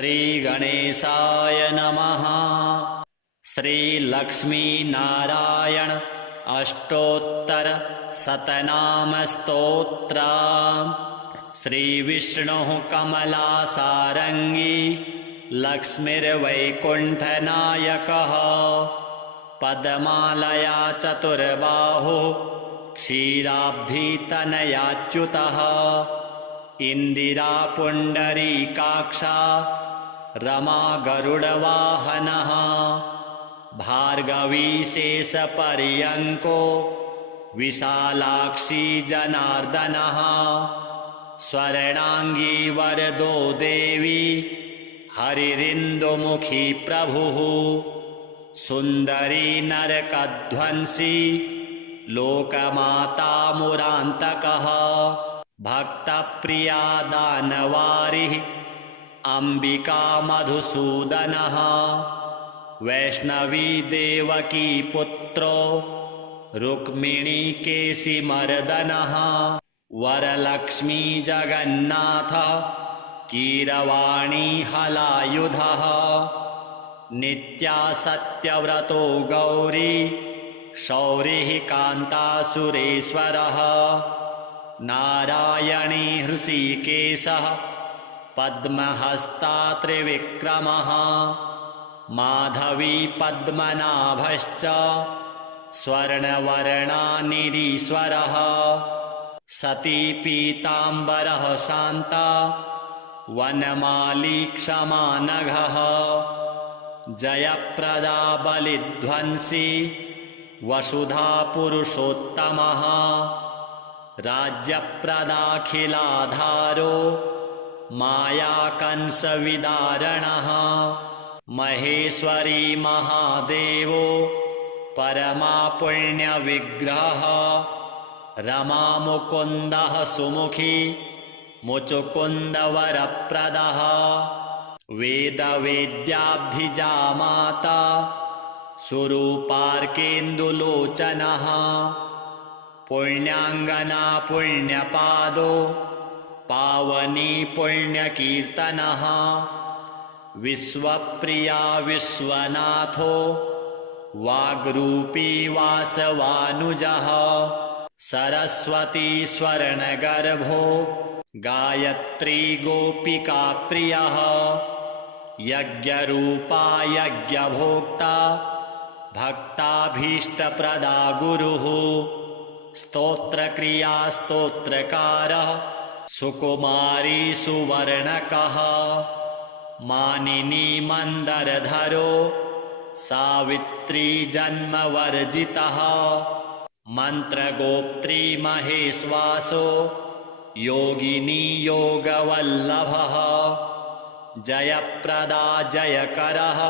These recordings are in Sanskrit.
श्रीगणेशाय नमः। श्रीलक्ष्मीनारायण अष्टोत्तर शतनामस्तोत्र। श्रीविष्णुः कमलासारङ्गी लक्ष्मीर्वैकुण्ठनायकः। पद्मालया चतुर्बाहुः क्षीराब्धितनयाच्युतः। इन्दिरा पुण्डरीकाक्षा रमा गरुडवाहनः। भार्गवी शेषपर्यङ्को विशालाक्षी जनार्दनः। स्वर्णाङ्गी वरदो देवी हरिरिन्दुमुखी प्रभुः। सुन्दरी नरकध्वंसी लोकमाता मुरान्तकः। भक्तप्रिया दानवारिः अम्बिका मधुसूदनः। वैष्णवी देवकी पुत्रो रुक्मिणीकेशिमर्दनः। वरलक्ष्मी जगन्नाथः कीरवाणी हलायुधः। नित्या सत्यव्रतो गौरी शौरिः कान्तासुरेश्वरः। नारायणी हृषीकेशः पद्महस्ता त्रिविक्रमः। माधवी पद्मनाभश्च स्वर्णवर्णानिरीश्वरः। सती पीताम्बरः शान्ता वनमाली क्षमा नघः। जयप्रदा बलिध्वंसी वसुधा पुरुषोत्तमः। राज्यप्रदाखिलाधारो मायाकंसविदारणः। महेश्वरी महादेवो परमा पुण्यविग्रहः। रमा मुकुन्दः सुमुखी मुचुकुन्दवरप्रदः। वेदवेद्याब्धिजा माता सुरूपार्केन्दुलोचनः। पुण्याङ्गना पुण्यपादो पावनी पुण्यकीर्तनः। विश्वप्रिया विश्वनाथो वाग्रूपी वासवानुजः। सरस्वती स्वर्णगर्भो गायत्री गोपिकाप्रियः। यज्ञरूपा यज्ञभोक्ता भक्ताभीष्टप्रदा गुरुः। स्तोत्रक्रिया स्तोत्रकारः सुकुमारी सुवर्णकः। मानिनी मन्दरधरो सावित्री जन्मवर्जितः। मन्त्रगोप्त्री महेश्वासो योगिनी योगवल्लभः। जयप्रदा जयकरः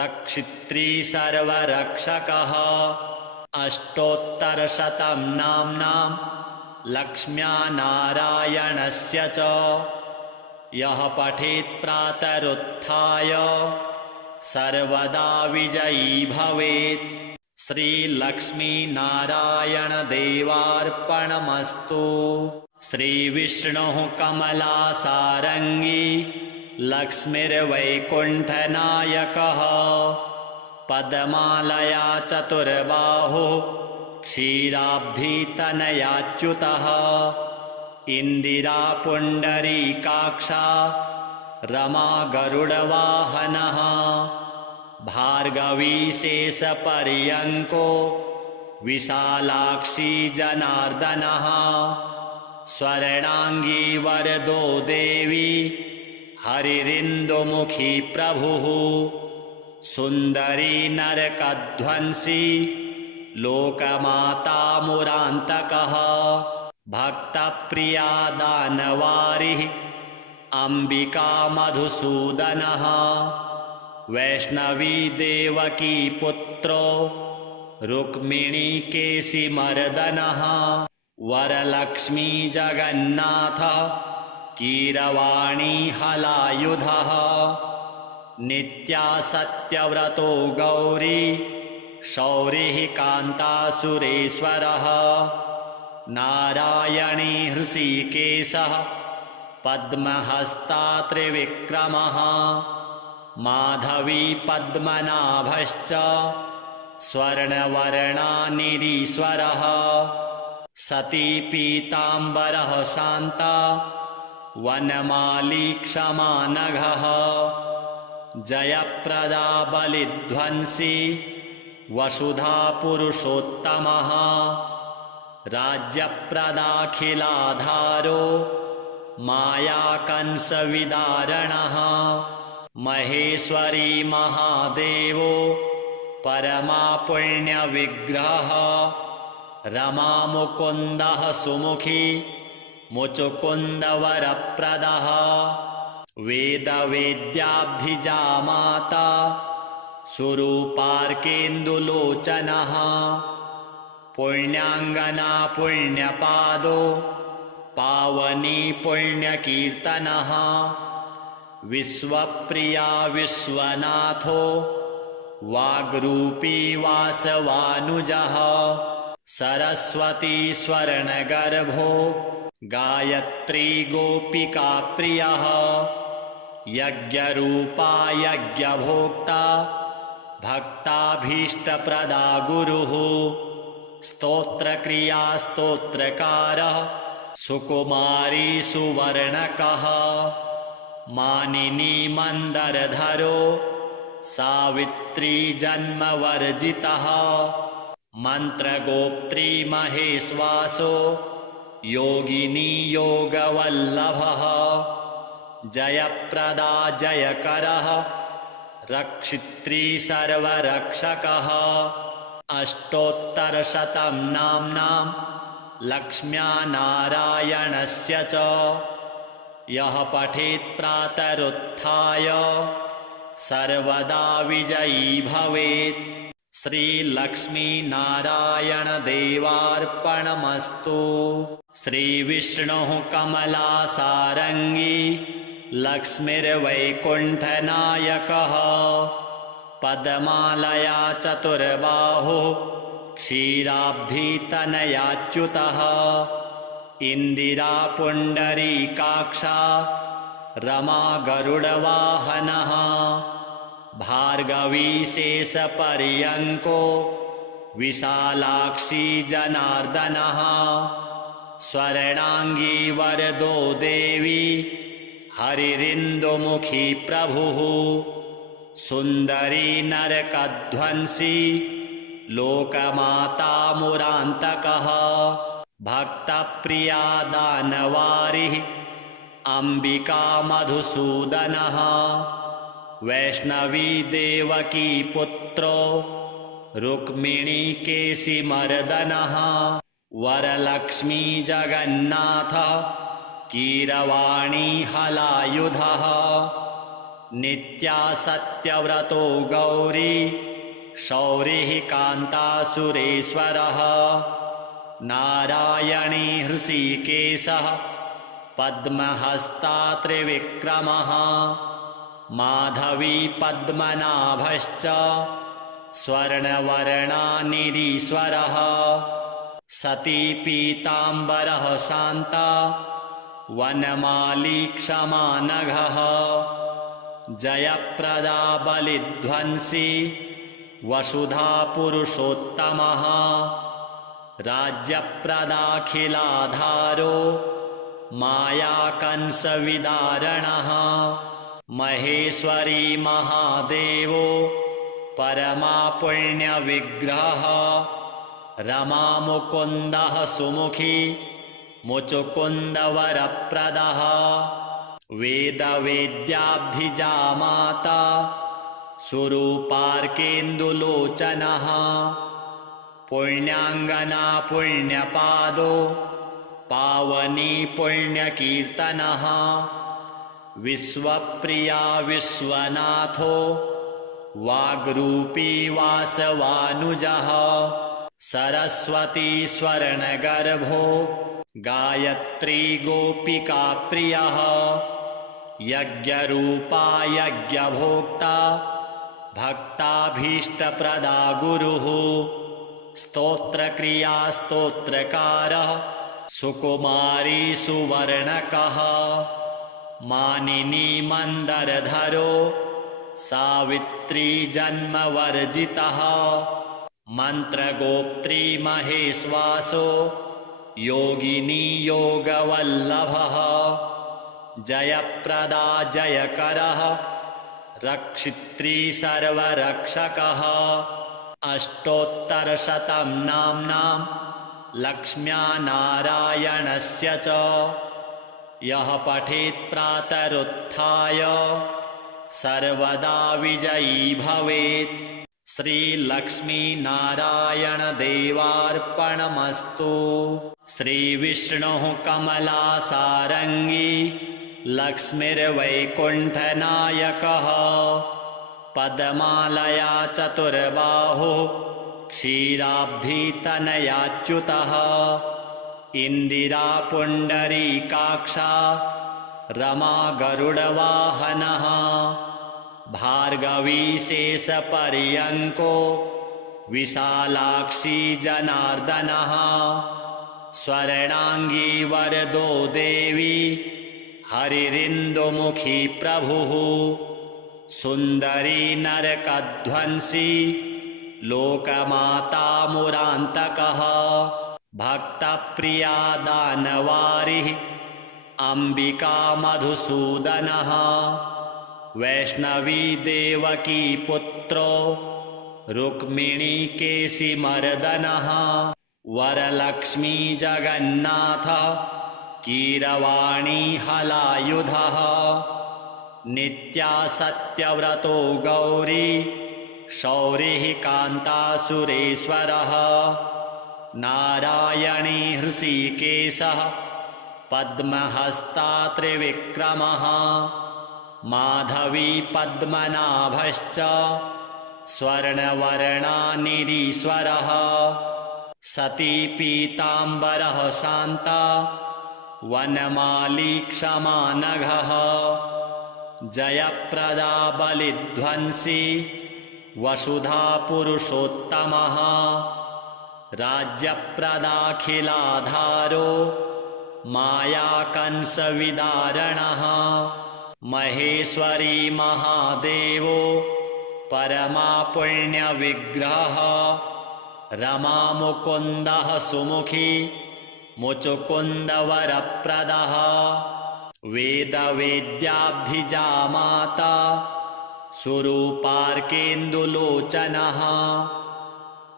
रक्षित्री सर्वरक्षकः। अष्टोत्तरशतं नाम्नां लक्ष्म्या नारायणस्य च यः पठेत् प्रातरुत्थाय सर्वदा विजयी भवेत्। श्रीलक्ष्मीनारायणदेवार्पणमस्तु। श्रीविष्णुः कमलासारङ्गी लक्ष्मीर्वैकुण्ठनायकः। पद्मालया चतुर्बाहुः क्षीराब्धितनयाच्युतः। इन्दिरा पुण्डरीकाक्षा रमा गरुडवाहनः। भार्गवी शेषपर्यङ्को विशालाक्षी जनार्दनः। स्वर्णाङ्गी वरदो देवी हरिरिन्दुमुखी प्रभुः। सुन्दरी नरकध्वंसी लोकमाता मुरान्तकः। भक्तप्रिया दानवारिः अम्बिका मधुसूदनः। वैष्णवी देवकी पुत्रो रुक्मिणीकेशिमर्दनः। वरलक्ष्मी जगन्नाथः कीरवाणी हलायुधः। नित्या सत्यव्रतो गौरी शौरिः कान्तासुरेश्वरः। नारायणी हृषीकेशः पद्महस्ता त्रिविक्रमः माधवी पद्मनाभश्च स्वर्णवर्णानिरीश्वरः सती पीताम्बरः शान्ता वनमाली क्षमा नघः जयप्रदा बलिध्वंसी वसुधा पुरुषोत्तमः राज्यप्रदाखिलाधारो मायाकंसविदारणः महेश्वरी महादेवो परमा पुण्यविग्रहः रमा मुकुन्दः सुमुखी मुचुकुन्दवरप्रदः वेदवेद्याब्धिजा माता सुरूपार्केन्दुलोचनः पुण्याङ्गना पुण्यपादो पावनी पुण्यकीर्तनः विश्वप्रिया विश्वनाथो वाग्रूपी वासवानुजः सरस्वती स्वर्णगर्भो गायत्री गोपिका प्रियः यज्ञरूपा यज्ञभोक्ता भक्ताभीष्टप्रदा गुरुः स्तोत्रक्रिया स्तोत्रकारः सुकुमारी सुवर्णकः मानिनी मन्दरधरो सावित्री जन्मवर्जितः मन्त्रगोप्त्री महेश्वासो योगिनी योगवल्लभः जयप्रदा जयकरः रक्षित्री सर्वरक्षकः अष्टोत्तरशतं नाम्नां लक्ष्म्या नारायणस्य च यः पठेत् प्रातरुत्थाय सर्वदा विजयी भवेत्। श्रीलक्ष्मीनारायणदेवार्पणमस्तु। श्रीविष्णुः कमलासारङ्गी लक्ष्मीर्वैकुण्ठनायकः पद्मालया चतुर्बाहुः क्षीराब्धितनयाच्युतः इन्दिरा पुण्डरीकाक्षा रमा गरुडवाहनः भार्गवी शेषपर्यङ्को विशालाक्षी जनार्दनः स्वर्णाङ्गी वरदो देवी हरिरिन्दुमुखी प्रभुः सुन्दरी नरकध्वंसी लोकमाता मुरान्तकः भक्तप्रिया दानवारिः अम्बिका मधुसूदनः वैष्णवी देवकी पुत्रो रुक्मिणी केशिमर्दनः वरलक्ष्मी जगन्नाथः कीरवाणी हलायुधः नित्या सत्यव्रतो गौरी शौरिः कान्तासुरेश्वरः नारायणी हृषीकेशः पद्महस्ता त्रिविक्रमः माधवी पद्मनाभश्च स्वर्णवर्णानिरीश्वरः सती पीताम्बरः शान्ता वनमाली क्षमा नघः जयप्रदा बलिध्वंसी वसुधा पुरुषोत्तमः राज्यप्रदाखिलाधारो मायाकंसविदारणः महेश्वरी महादेवो परमा पुण्यविग्रहः रमा मुकुन्दः सुमुखी मुचुकुन्दवरप्रदः वेदवेद्याब्धिजा माता सुरूपार्केन्दुलोचनः पुण्याङ्गना पुण्यपादो पावनी पुण्यकीर्तनः विश्वप्रिया विश्वनाथो वाग्रूपी वासवानुजः सरस्वती स्वर्णगर्भो गायत्री गोपिका प्रियः यज्ञरूपा यज्ञभोक्ता भक्ताभीष्टप्रदा गुरुः स्तोत्रक्रिया स्तोत्रकारः सुकुमारी सुवर्णकः मानिनी मन्दरधरो सावित्री जन्मवर्जितः मन्त्रगोप्त्री महेश्वासो योगिनी योगवल्लभः जयप्रदा जयकरः रक्षित्री सर्वरक्षकः अष्टोत्तरशतं नाम्नां लक्ष्म्या नारायणस्य च यः पठेत् प्रातरुत्थाय सर्वदा विजयी भवेत्। श्रीलक्ष्मीनारायणदेवार्पणमस्तु। श्रीविष्णुः कमलासारङ्गी लक्ष्मीर्वैकुण्ठनायकः पद्मालया चतुर्बाहुः क्षीराब्धितनयाच्युतः इन्दिरा पुण्डरीकाक्षा रमा गरुडवाहनः भार्गवी शेषपर्यङ्को विशालाक्षी जनार्दनः स्वर्णाङ्गी वरदो देवी हरिरिन्दुमुखी प्रभुः सुन्दरी नरकध्वंसी लोकमाता मुरान्तकः भक्तप्रिया दानवारिः अम्बिका मधुसूदनः वैष्णवी देवकी पुत्रो रुक्मिणी केशिमर्दनः वरलक्ष्मी जगन्नाथ कीरवाणी हलायुधः नित्या सत्यव्रतो गौरी शौरिः कान्तासुरेश्वरः नारायणी हृषीकेशः पद्महस्ता त्रिविक्रमः माधवी पद्मनाभश्च स्वर्णवर्णानिरीश्वरः सती पीताम्बरः शान्ता वनमाली क्षमा नघः जयप्रदा बलिध्वंसी वसुधा पुरुषोत्तमः राज्यप्रदाखिलाधारो मायाकंसविदारणः महेश्वरी महादेवो परमा पुण्यविग्रहः रमा मुकुन्दः सुमुखी मुचुकुन्दवरप्रदः वेदवेद्याब्धिजा माता सुरूपार्केन्दुलोचनः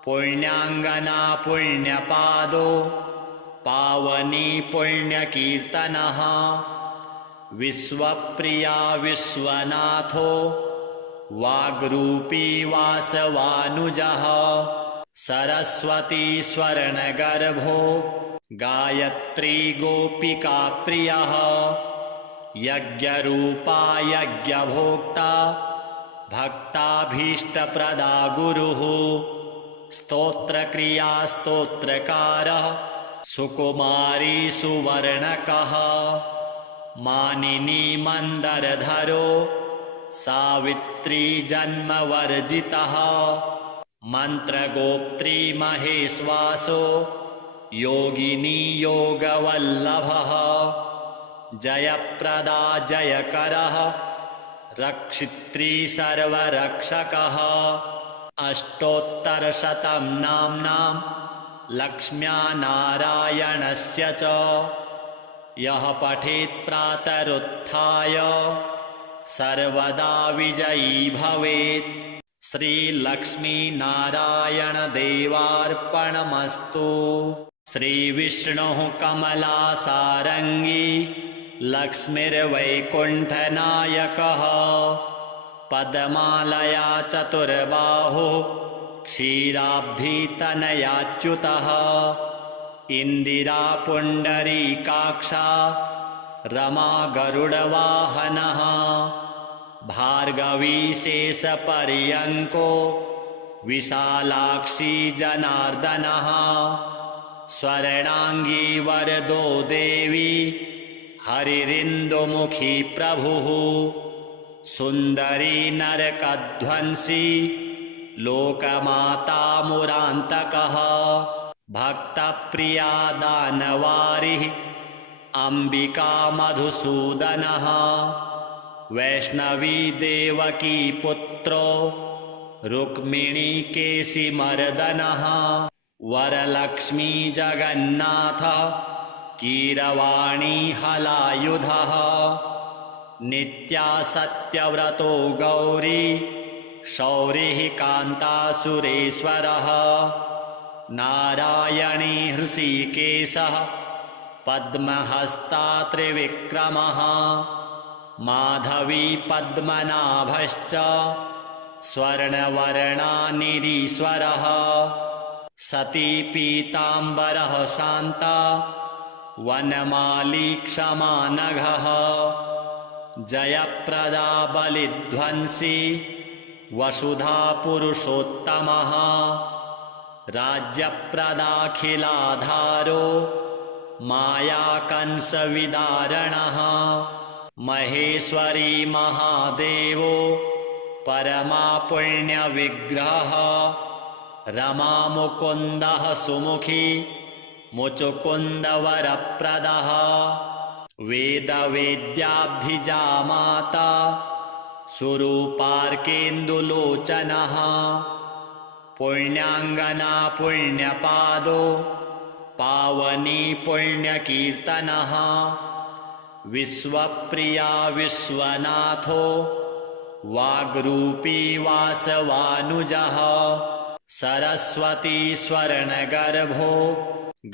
पुण्याङ्गना पुण्यपादो पावनी पुण्यकीर्तनः विश्वप्रिया विश्वनाथो वाग्रूपी वासवानुजः सरस्वती स्वर्णगर्भो गायत्री गोपिका प्रियः यज्ञरूपा यज्ञभोक्ता भक्ताभीष्टप्रदा गुरुः स्तोत्रक्रिया स्तोत्रकारः सुकुमारी सुवर्णकः मानिनी मन्दरधरो सावित्री जन्मवर्जितः मन्त्रगोप्त्री महेश्वासो योगिनी योगवल्लभः जयप्रदा जयकरः रक्षित्री सर्वरक्षकः अष्टोत्तरशतं नाम्नां लक्ष्म्या नारायणस्य च यः पठेत् प्रातरुत्थाय सर्वदा विजयी भवेत्। श्रीलक्ष्मीनारायणदेवार्पणमस्तु। श्रीविष्णुः कमलासारङ्गी लक्ष्मीर्वैकुण्ठनायकः पद्मालया चतुर्बाहुः क्षीराब्धितनयाच्युतः इन्दिरा पुण्डरीकाक्षा रमा गरुडवाहनः भार्गवी शेषपर्यङ्को विशालाक्षी जनार्दनः स्वर्णाङ्गी वरदो देवी हरिरिन्दुमुखी प्रभुः सुन्दरी नरकध्वंसी लोकमाता मुरान्तकः भक्तप्रिया दानवारिः अंबिका मधुसूदनः वैष्णवी देवकी पुत्रो रुक्मिणी केशिमर्दनः वरलक्ष्मी जगन्नाथ कीरवाणी हलायुधः नित्या सत्यव्रतो गौरी शौरिः कान्तासुरेश्वरः नारायणी हृषीकेशः पद्महस्ता त्रिविक्रमः माधवी पद्मनाभश्च स्वर्णवर्णानिरीश्वरः सती पीताम्बरः शान्ता वनमाली क्षमा नघः जयप्रदा बलिध्वंसी वसुधा पुरुषोत्तमः राज्यप्रदाखिलाधारो मायाकंसविदारणः महेश्वरी महादेवो परमा पुण्यविग्रहः रमा मुकुन्दः सुमुखी मुचुकुन्दवरप्रदः वेदवेद्याब्धिजा माता सुरूपार्केन्दुलोचनः पुण्याङ्गना पुण्यपादो पावनी पुण्यकीर्तनः विश्वप्रिया विश्वनाथो वाग्रूपी वासवानुजः सरस्वती स्वर्णगर्भो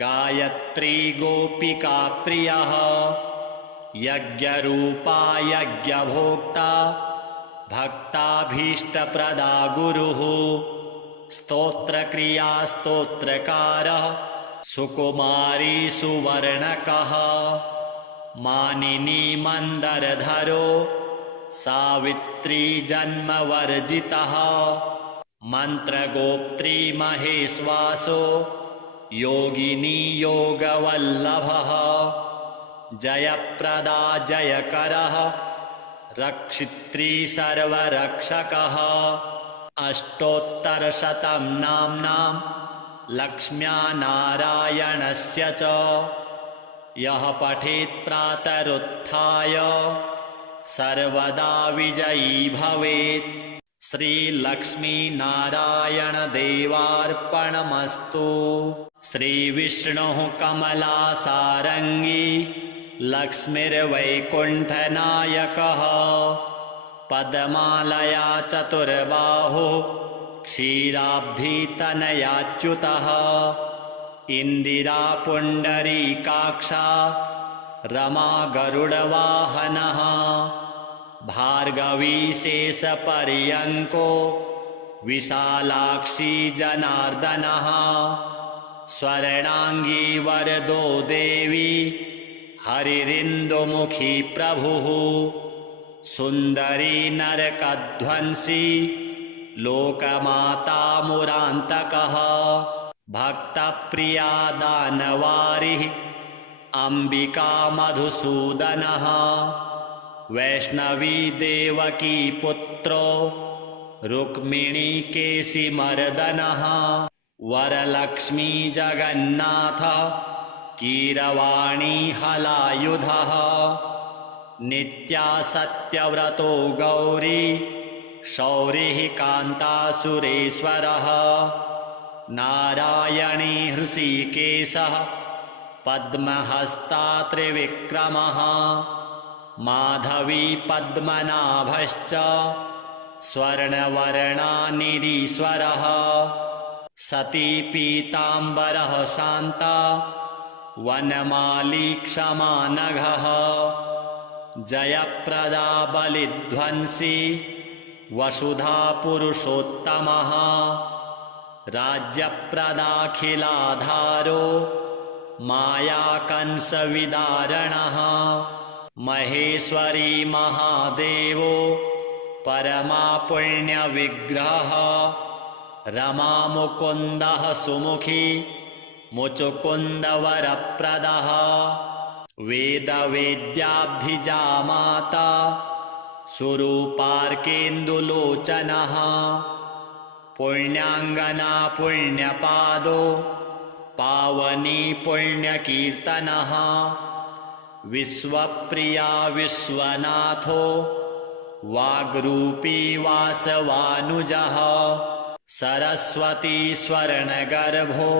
गायत्री गोपिका प्रियः यज्ञरूपा यज्ञभोक्ता भक्ताभीष्टप्रदा गुरुः स्तोत्रक्रिया स्तोत्रकारः सुकुमारी सुवर्णकः मानिनी मन्दरधरो सावित्री जन्मवर्जितः मन्त्रगोप्त्री महेश्वासो योगिनी योगवल्लभः जयप्रदा जयकरः रक्षित्री सर्वरक्षकः अष्टोत्तरशतं नाम्नां लक्ष्म्या नारायणस्य च यः पठेत् प्रातरुत्थाय सर्वदा विजयी भवेत्। श्रीलक्ष्मीनारायणदेवार्पणमस्तु। श्रीविष्णुः कमलासारङ्गी लक्ष्मीर्वैकुण्ठनायकः पद्मालया चतुर्बाहुः क्षीराब्धितनयाच्युतः इन्दिरा पुण्डरीकाक्षा रमा गरुडवाहनः भार्गवी शेषपर्यङ्को विशालाक्षी जनार्दनः स्वर्णाङ्गी वरदो देवी हरिरिन्दुमुखी प्रभुः सुन्दरी नरकध्वंसी लोकमाता मुरान्तकः भक्तप्रिया दानवारिः अंबिका मधुसूदनः वैष्णवी देवकी पुत्रो रुक्मिणी केशिमर्दनः वरलक्ष्मी जगन्नाथ कीरवाणी हलायुधः नित्या सत्यव्रतो गौरी शौरिः कान्तासुरेश्वरः नारायणी हृषीकेशः पद्महस्ता त्रिविक्रमः माधवी पद्मनाभश्च स्वर्णवर्णानिरीश्वरः सती पीताम्बरः शान्ता वनमाली क्षमा नघः जयप्रदा बलिध्वंसी वसुधा पुरुषोत्तमः राज्यप्रदाखिलाधारो मायाकंसविदारणः महेश्वरी महादेवो परमा पुण्यविग्रहः रमा मुकुन्दः सुमुखी मुचुकुन्दवरप्रदः वेदवेद्याब्धिजा माता सुरूपार्केन्दुलोचनः पुण्याङ्गना पुण्यपादो पावनी पुण्यकीर्तनः विश्वप्रिया विश्वनाथो वाग्रूपी वासवानुजः सरस्वती स्वर्णगर्भो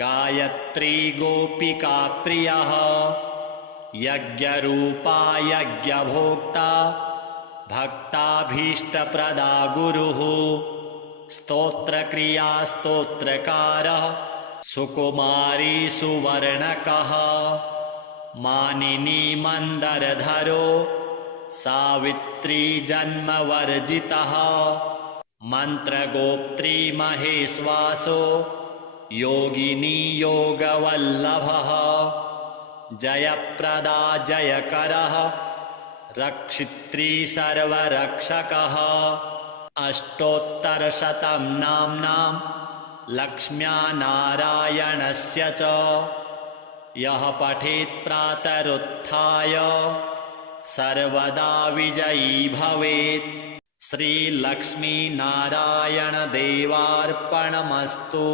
गायत्री गोपिका प्रियः यज्ञरूपा यज्ञभोक्ता भक्ताभीष्टप्रदा गुरुः स्तोत्रक्रिया स्तोत्रकारः सुकुमारी सुवर्णकः मानिनी मंदरधरो सावित्री जन्मवर्जितः मंत्रगोप्त्री महेश्वासो योगिनी योगवल्लभः जयप्रदा जयकरः रक्षित्री सर्वरक्षकः अष्टोत्तरशतं नाम्नां लक्ष्म्या नारायणस्य च यः पठेत् प्रातरुत्थाय सर्वदा विजयी भवेत्। श्रीलक्ष्मीनारायणदेवार्पणमस्तु।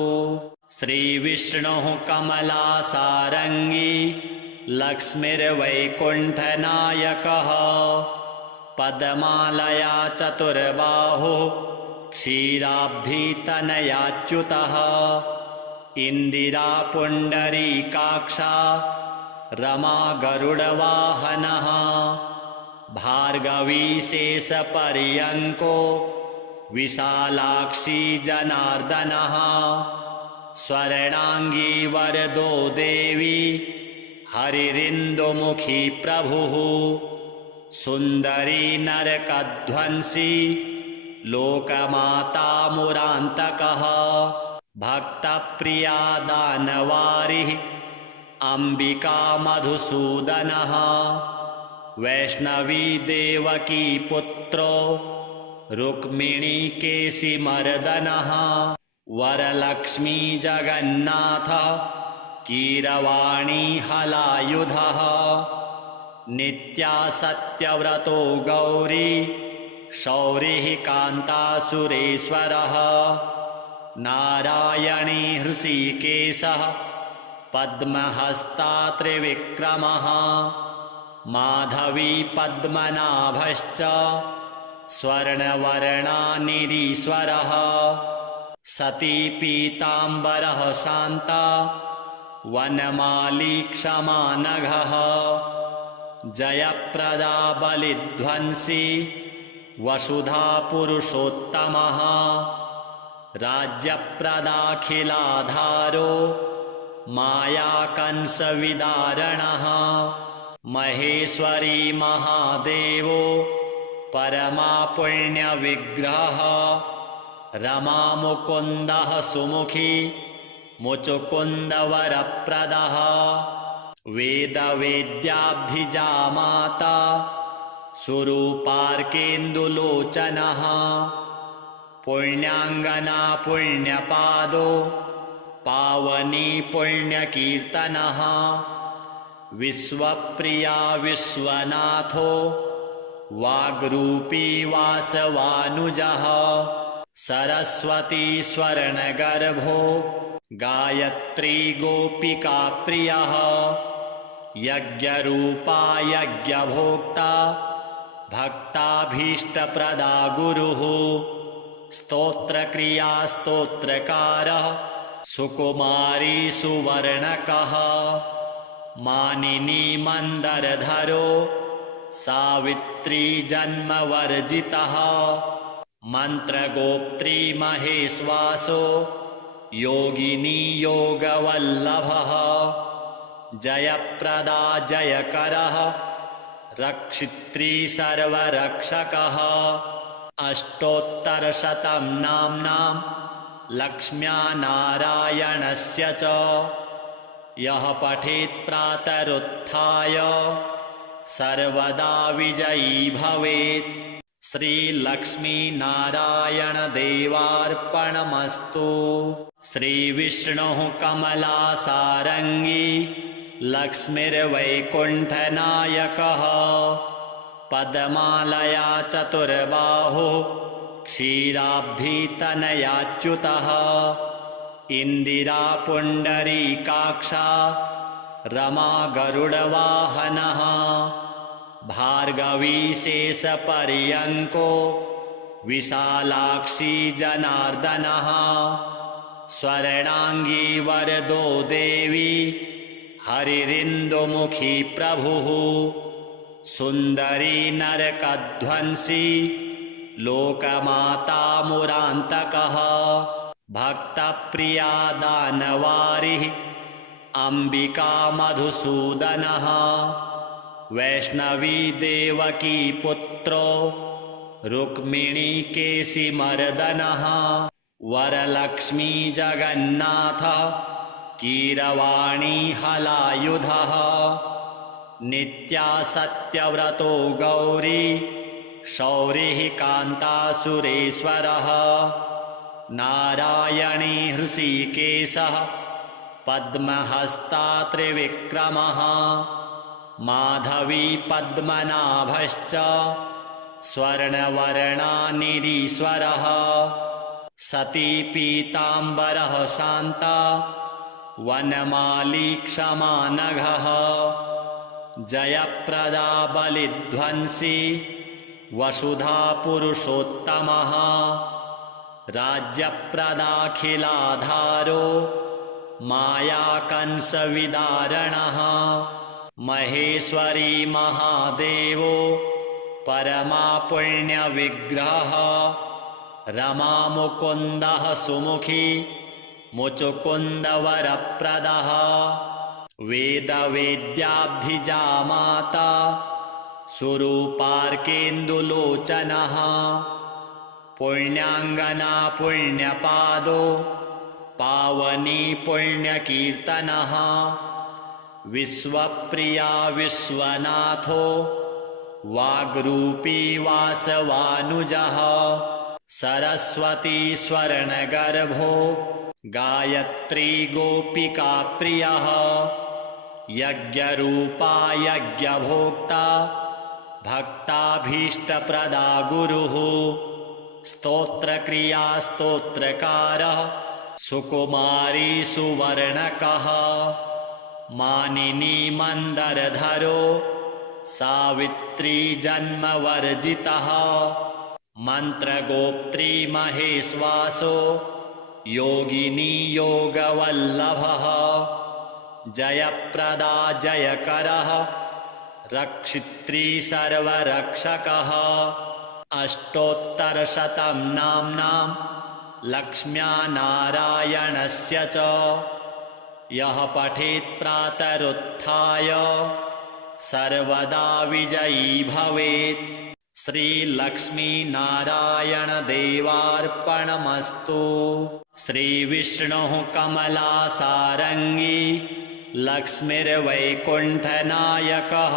श्रीविष्णुः कमलासारङ्गी लक्ष्मीर्वैकुण्ठनायकः पद्मालया चतुर्बाहुः क्षीराब्धितनयाच्युतः इंदिरा पुण्डरीकाक्षा रमा गरुडवाहनः भार्गवी शेषपर्यङ्को विशालाक्षी जनार्दनः स्वर्णांगी वरदो देवी हरिरिन्दुमुखी प्रभुः सुंदरी नरकध्वंसी लोकमाता मुरान्तकः भक्तप्रिया दानवारिः अंबिका मधुसूदनः वैष्णवी देवकी पुत्रो रुक्मिणी केशिमर्दनः वरलक्ष्मी जगन्नाथ कीरवाणी हलायुधः नित्या सत्यव्रतो गौरी शौरिः कान्तासुरेश्वरः नारायणी हृषीकेशः पद्महस्ता त्रिविक्रमः माधवी पद्मनाभश्च स्वर्णवर्णानिरीश्वरः सती पीताम्बरः शान्ता वनमाली क्षमा नघः जयप्रदा बलिध्वंसी वसुधा पुरुषोत्तमः राज्यप्रदाखिलाधारो मायाकंसविदारणः महेश्वरी महादेवो परमा पुण्यविग्रहः रमा मुकुन्दः सुमुखी मुचुकुन्दवरप्रदः वेदवेद्याब्धिजा माता सुरूपार्केन्दुलोचनः पुण्याङ्गना पुण्यपादो पावनी पुण्यकीर्तनः विश्वप्रिया विश्वनाथो वाग्रूपी वासवानुजः सरस्वती स्वर्णगर्भो गायत्री गोपिका प्रियः यज्ञरूपा यज्ञभोक्ता भक्ताभीष्टप्रदा गुरुः स्तोत्रक्रिया स्तोत्रकारः सुकुमारी सुवर्णकः मानिनी मंदरधरो सावित्री जन्मवर्जितः मंत्रगोप्त्री महेश्वासो योगिनी योगवल्लभः जयप्रदा जयकरः रक्षित्री सर्वरक्षकः अष्टोत्तरशतं नाम्नां लक्ष्म्या नारायणस्य च यः पठेत् प्रातरुत्थाय सर्वदा विजयी भवेत्। श्रीलक्ष्मीनारायणदेवार्पणमस्तु। श्रीविष्णुः कमलासारङ्गी लक्ष्मीर्वैकुण्ठनायकः पद्मालया चतुर्बाहुः क्षीराब्धितनयाच्युतः इंदिरा पुण्डरीकाक्षा रमा गरुडवाहनः भार्गवी शेषपर्यङ्को विशालाक्षी जनार्दनः स्वर्णांगी वरदो देवी हरिरिन्दुमुखी प्रभुः सुन्दरी नरकध्वंसी लोकमाता मुरान्तकः भक्तप्रिया दानवारिः अम्बिका मधुसूदनः वैष्णवी देवकी पुत्रो रुक्मिणी केशिमर्दनः वरलक्ष्मी जगन्नाथ कीरवाणी हलायुधः नित्या सत्यव्रतो गौरी शौरिः कान्तासुरेश्वरः नारायणी हृषीकेशः पद्महस्ता त्रिविक्रमः माधवी पद्मनाभश्च स्वर्णवर्णा निरीश्वरः सती पीताम्बरः शान्ता वनमाली क्षमा नघः जयप्रदा बलिध्वंसी वसुधा पुरुषोत्तमः राज्यप्रदाखिलाधारो मायाकंसविदारणः महेश्वरी महादेवो परमा पुण्यविग्रहः रमा मुकुन्दः सुमुखी मुचुकुन्दवरप्रदः वेदवेद्याब्धिजा माता सुरूपार्केन्दुलोचनः पुण्याङ्गना पुण्यपादो पावनी पुण्यकीर्तनः विश्वप्रिया विश्वनाथो वाग्रूपी वासवानुजः सरस्वती स्वर्णगर्भो गायत्री गोपिका प्रियः यज्ञरूपा यज्ञभोक्ता भक्ताभीष्टप्रदा गुरुः स्तोत्रक्रिया स्तोत्रकारः सुकुमारी सुवर्णकः मानिनी मन्दरधरो सावित्री जन्मवर्जितः मन्त्रगोप्त्री महेश्वासो योगिनी योगवल्लभः जयप्रदा जयकरः रक्षित्री सर्वरक्षकः अष्टोत्तरशतं नाम्नां लक्ष्म्या नारायणस्य च यः पठेत् प्रातरुत्थाय सर्वदा विजयी भवेत्। श्रीलक्ष्मीनारायणदेवार्पणमस्तु। श्रीविष्णुः कमलासारङ्गी लक्ष्मीर्वैकुण्ठनायकः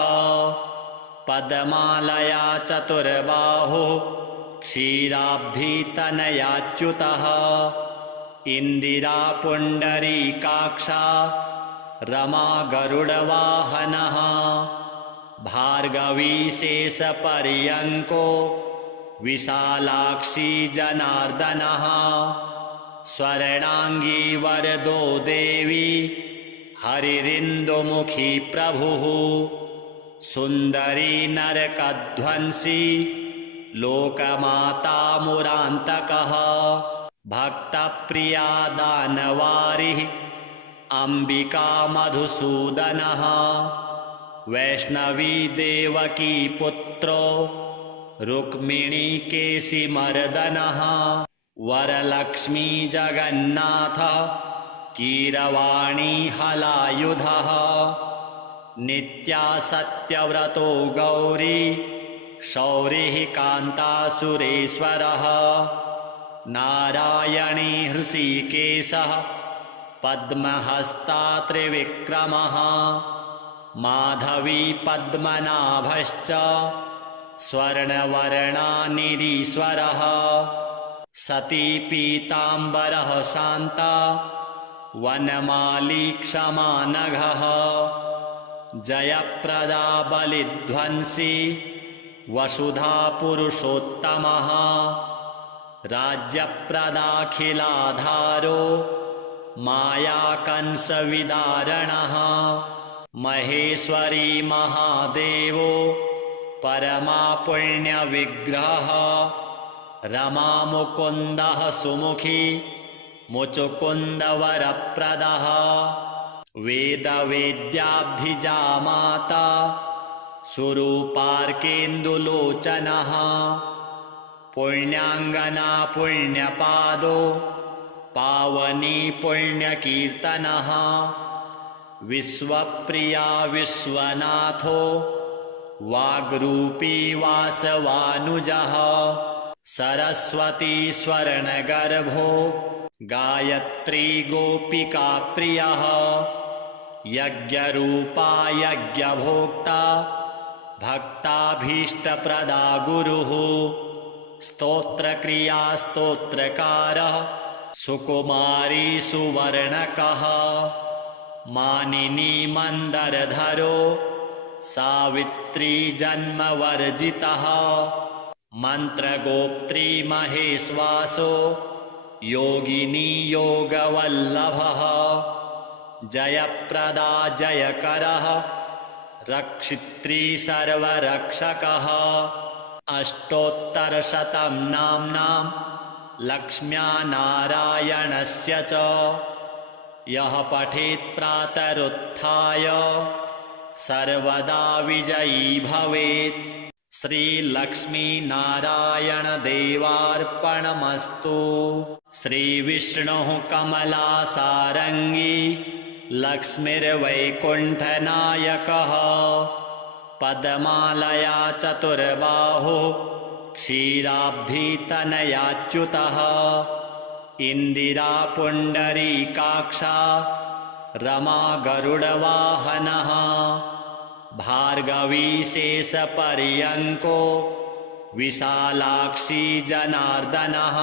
पद्मालया चतुर्बाहुः क्षीराब्धितनयाच्युतः इन्दिरा पुण्डरीकाक्षा रमा गरुडवाहनः भार्गवी शेषपर्यङ्को विशालाक्षी जनार्दनः स्वर्णांगी वरदो देवी हरिरिन्दुमुखी प्रभुः सुन्दरी नरकध्वंसी लोकमाता मुरान्तकः भक्तप्रिया दानवारिः अम्बिका मधुसूदनः वैष्णवी देवकी पुत्रो रुक्मिणी केशिमर्दनः वरलक्ष्मी जगन्नाथ कीरवाणी हलायुधः नित्या सत्यव्रतो गौरी शौरिः कान्तासुरेश्वरः नारायणी हृषीकेशः पद्महस्ता त्रिविक्रमः माधवी पद्मनाभश्च स्वर्णवर्णा निरीश्वरः सती पीताम्बरः शान्ता वनमाली क्षमा नघः जयप्रदा बलिध्वंसी वसुधा पुरुषोत्तमः राज्यप्रदाखिलाधारो मायाकंसविदारणः महेश्वरी महादेवो परमा पुण्यविग्रहः रमा मुकुन्दः सुमुखी मुचुकुन्दवरप्रदः वेदवेद्याब्धिजा माता सुरूपार्केन्दुलोचनः पुण्याङ्गना पुण्यपादो पावनी पुण्यकीर्तनः विश्वप्रिया विश्वनाथो वाग्रूपी वासवानुजः सरस्वती स्वर्णगर्भो गायत्री गोपिका प्रियः यज्ञरूपा यज्ञभोक्ता भक्ताभीष्टप्रदा गुरुः स्तोत्रक्रिया स्तोत्रकारः सुकुमारी सुवर्णकः मानिनी मन्दरधरो सावित्री जन्मवर्जितः मन्त्रगोप्त्री महेश्वासो योगिनी योगवल्लभः जयप्रदा जयकरः रक्षित्री सर्वरक्षकः अष्टोत्तरशतं नाम्नां लक्ष्म्या नारायणस्य च यः पठेत् प्रातरुत्थाय सर्वदा विजयी भवेत्। श्रीलक्ष्मीनारायणदेवार्पणमस्तु। श्रीविष्णुः कमलासारङ्गी लक्ष्मीर्वैकुण्ठनायकः पद्मालया चतुर्बाहुः क्षीराब्धितनयाच्युतः इन्दिरा पुण्डरीकाक्षा रमा गरुडवाहनः भार्गवी शेषपर्यङ्को विशालाक्षी जनार्दनः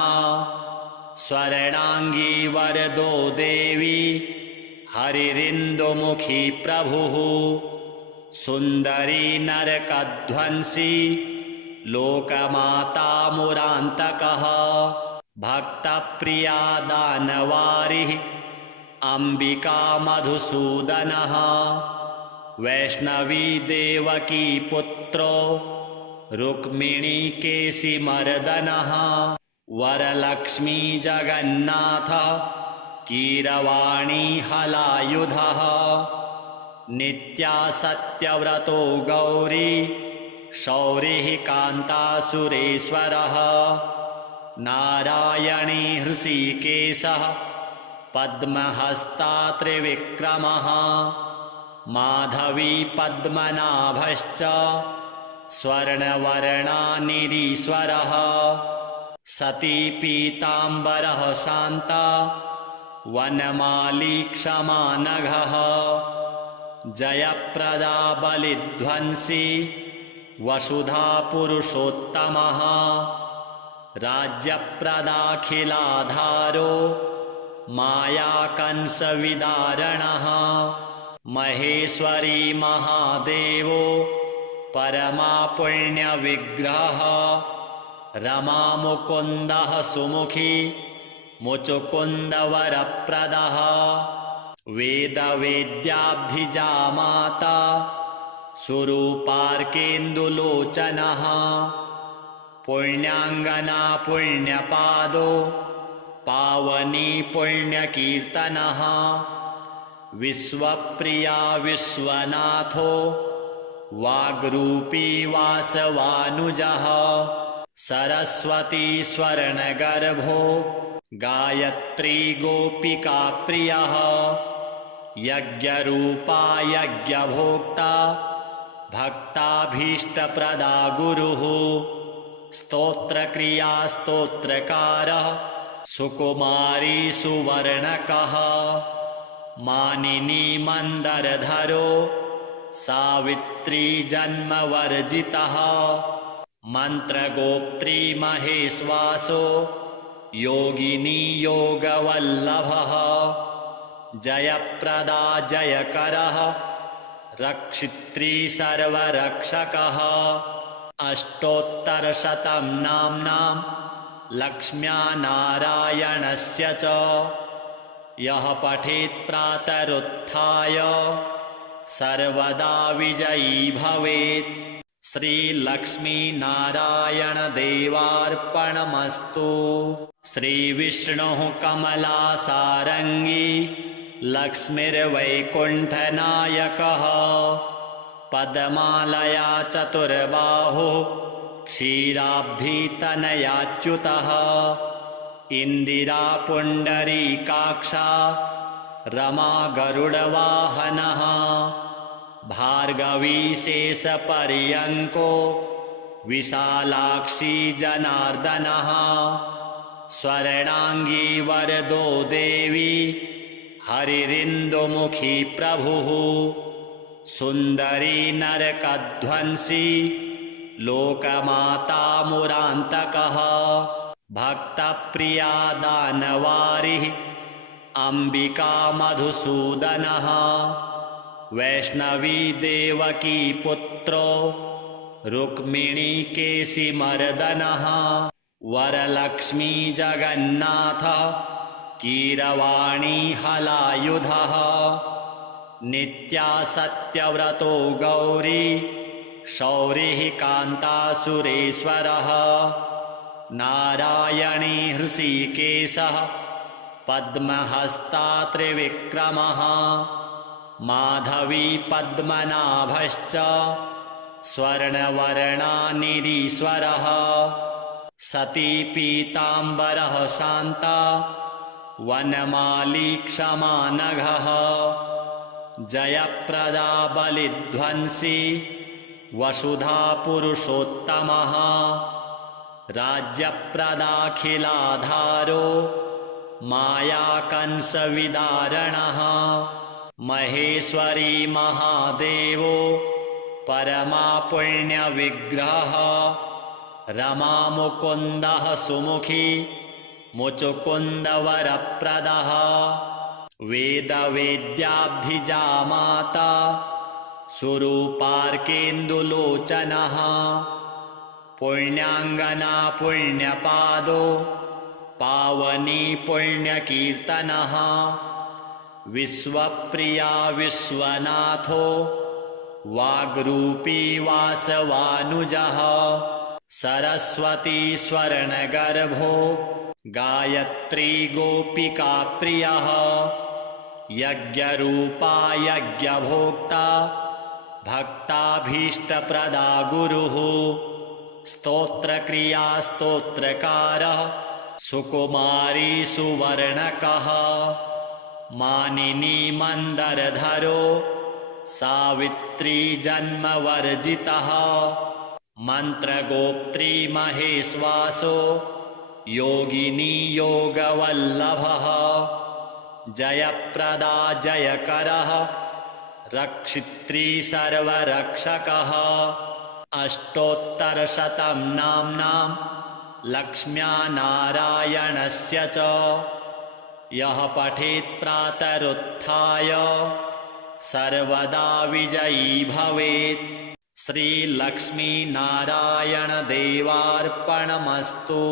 स्वर्णाङ्गी वरदो देवी हरिरिन्दुमुखी प्रभुः सुन्दरी नरकध्वंसी लोकमाता मुरान्तकः भक्तप्रिया दानवारिः अम्बिका मधुसूदनः वैष्णवी देवकी पुत्रो रुक्मिणी केशिमर्दनः वरलक्ष्मी जगन्नाथः कीरवाणी हलायुधः नित्या सत्यव्रतो गौरी शौरिः कान्तासुरेश्वरः नारायणी हृषीकेशः पद्महस्ता त्रिविक्रमः माधवी पद्मनाभश्च स्वर्णवर्णा निरीश्वरः सती पीताम्बरः शान्ता वनमाली क्षमा नघः जयप्रदा बलिध्वंसी वसुधा पुरुषोत्तमः राज्यप्रदाखिलाधारो मायाकंसविदारणः महेश्वरी महादेवो परमा पुण्यविग्रहः रमा मुकुन्दः सुमुखी मुचुकुन्दवरप्रदः वेदवेद्याब्धिजा माता सुरूपार्केन्दुलोचनः पुण्याङ्गना पुण्यपादो पावनी पुण्यकीर्तनः विश्वप्रिया विश्वनाथो वाग्रूपी वासवानुजः सरस्वती स्वर्णगर्भो गायत्री गोपिका प्रियः यज्ञरूपा यज्ञभोक्ता भक्ताभीष्टप्रदा गुरुः स्तोत्रक्रिया स्तोत्रकारः सुकुमारी सुवर्णकः मानिनी मन्दरधरो सावित्री जन्मवर्जितः मन्त्रगोप्त्री महेश्वासो योगिनी योगवल्लभः जयप्रदा जयकरः रक्षित्री सर्वरक्षकः अष्टोत्तरशतं नाम्नां लक्ष्म्या नारायणस्य च यः पठेत् प्रातरुत्थाय सर्वदा विजयी भवेत्। श्रीलक्ष्मीनारायणदेवार्पणमस्तु। श्रीविष्णुः कमलासारङ्गी लक्ष्मीर्वैकुण्ठनायकः पद्मालया चतुर्बाहुः क्षीराब्धितनयाच्युतः इन्दिरा पुण्डरीकाक्षा रमा गरुडवाहनः भार्गवी शेषपर्यङ्को विशालाक्षी जनार्दनः स्वर्णाङ्गी वरदो देवी हरिरिन्दुमुखी प्रभुः सुन्दरी नरकध्वंसी लोकमाता मुरान्तकः भक्तप्रिया दानवारिः अम्बिका मधुसूदनः वैष्णवी देवकी पुत्रो रुक्मिणी केशिमर्दनः वरलक्ष्मी जगन्नाथ कीरवाणी हलायुधः नित्या सत्यव्रतो गौरी शौरिः कान्तासुरेश्वरः नारायणी हृषीकेशः पद्महस्ता त्रिविक्रमः माधवी पद्मनाभश्च स्वर्णवर्णानिरीश्वरः सती पीताम्बरः शान्ता वनमाली क्षमा नघः जयप्रदा बलिध्वंसी वसुधा पुरुषोत्तमः राज्यप्रदाखिलाधारो मायाकंसविदारणः महेश्वरी महादेवो परमा पुण्यविग्रहः रमा मुकुन्दः सुमुखी मुचुकुन्दवरप्रदः वेदवेद्याब्धिजा माता सुरूपार्केन्दुलोचनः पुण्याङ्गना पुण्यपादो पावनी पुण्यकीर्तनः विश्वप्रिया विश्वनाथो वाग्रूपी वासवानुजः सरस्वती स्वर्णगर्भो गायत्री गोपिका प्रियः यज्ञरूपा यज्ञभोक्ता भक्ताभीष्टप्रदा गुरुः स्तोत्रक्रिया स्तोत्रकारः सुकुमारी सुवर्णकः मानिनी मन्दरधरो सावित्री जन्मवर्जितः मन्त्रगोप्त्री महेश्वासो योगिनी योगवल्लभः जयप्रदा जयकरः रक्षित्री सर्वरक्षकः अष्टोत्तरशतं नाम्नां लक्ष्म्या नारायणस्य च यः पठेत् प्रातरुत्थाय सर्वदा विजयी भवेत्। श्रीलक्ष्मीनारायणदेवार्पणमस्तु।